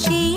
she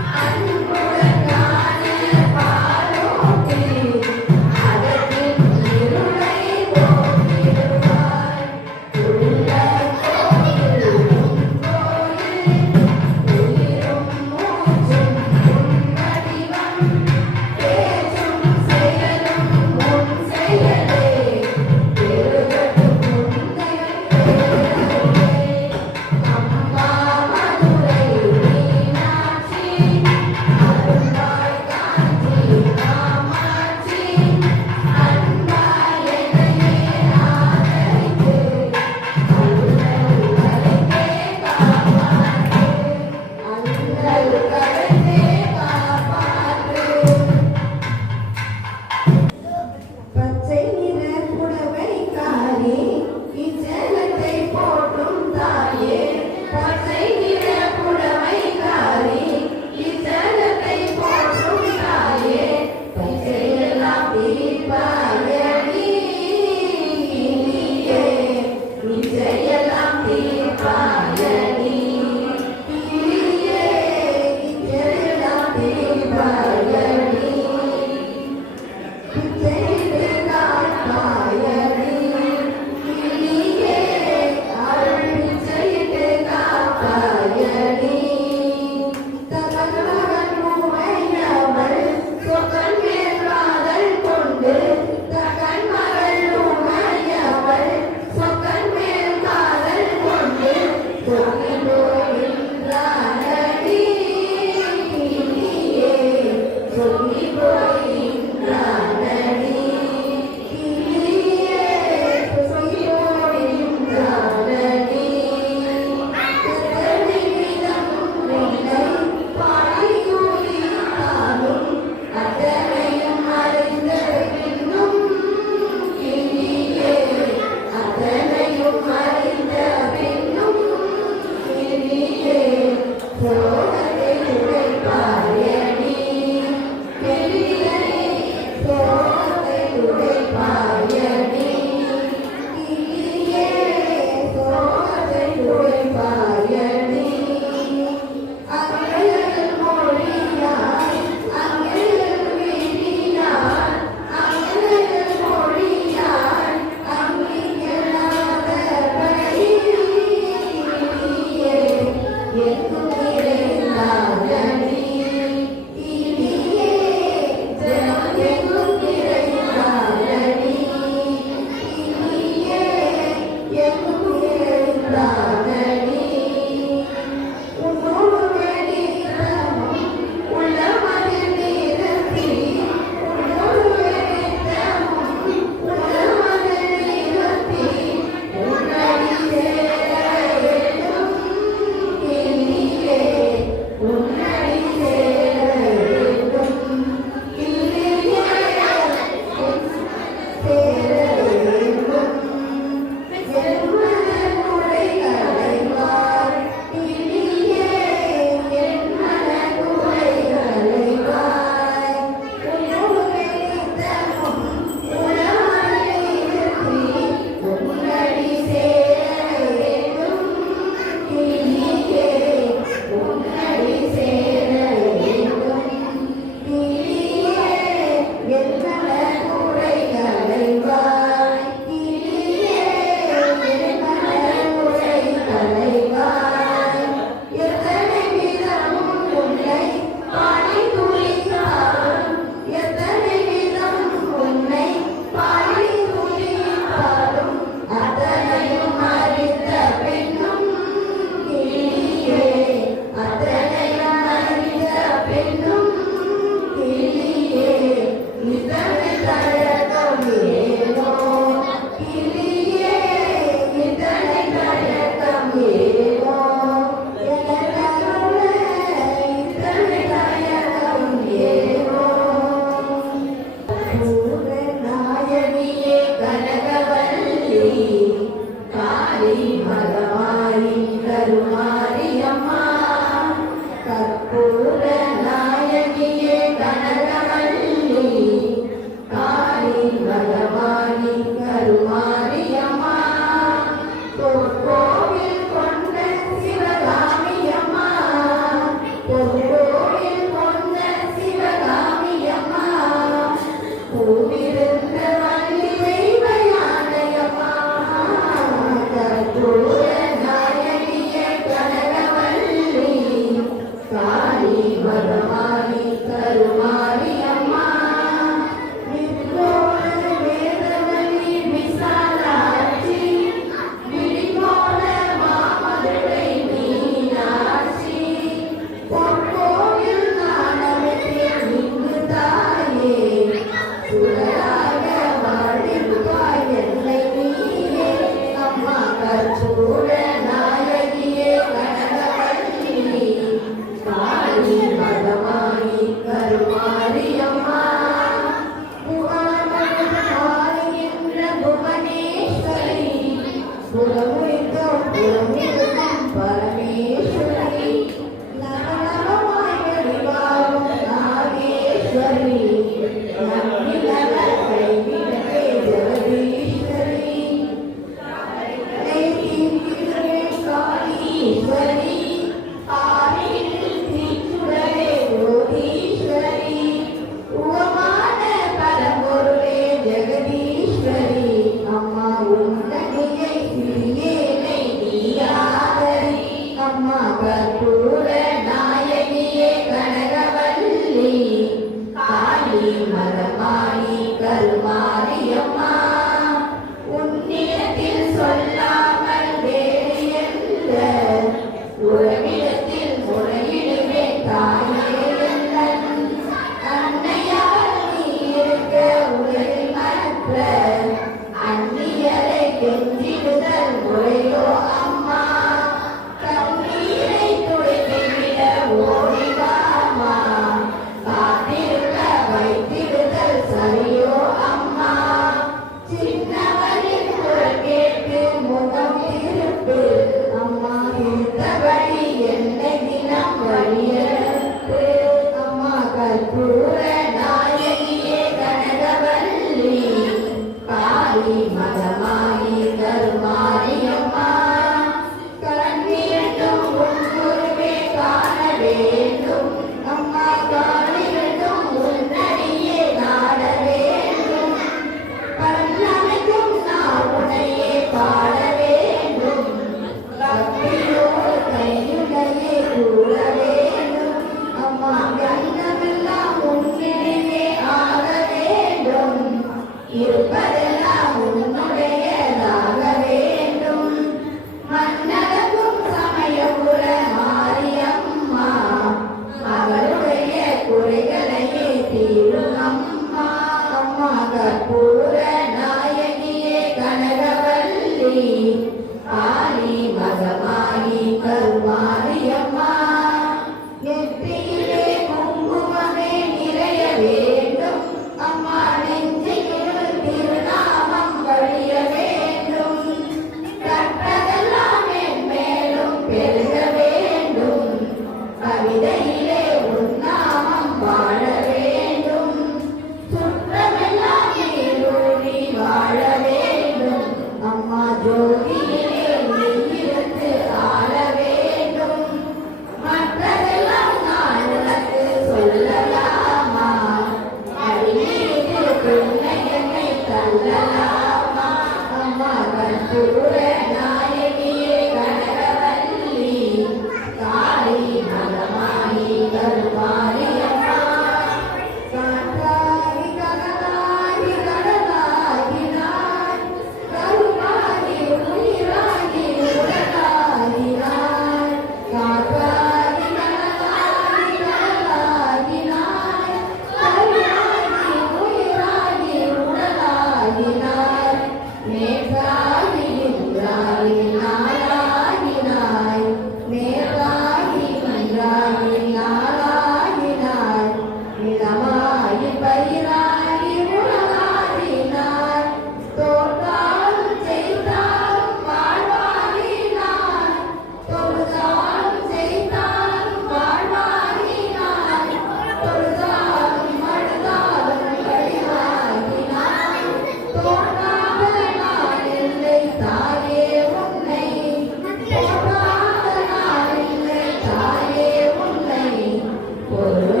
ஒரு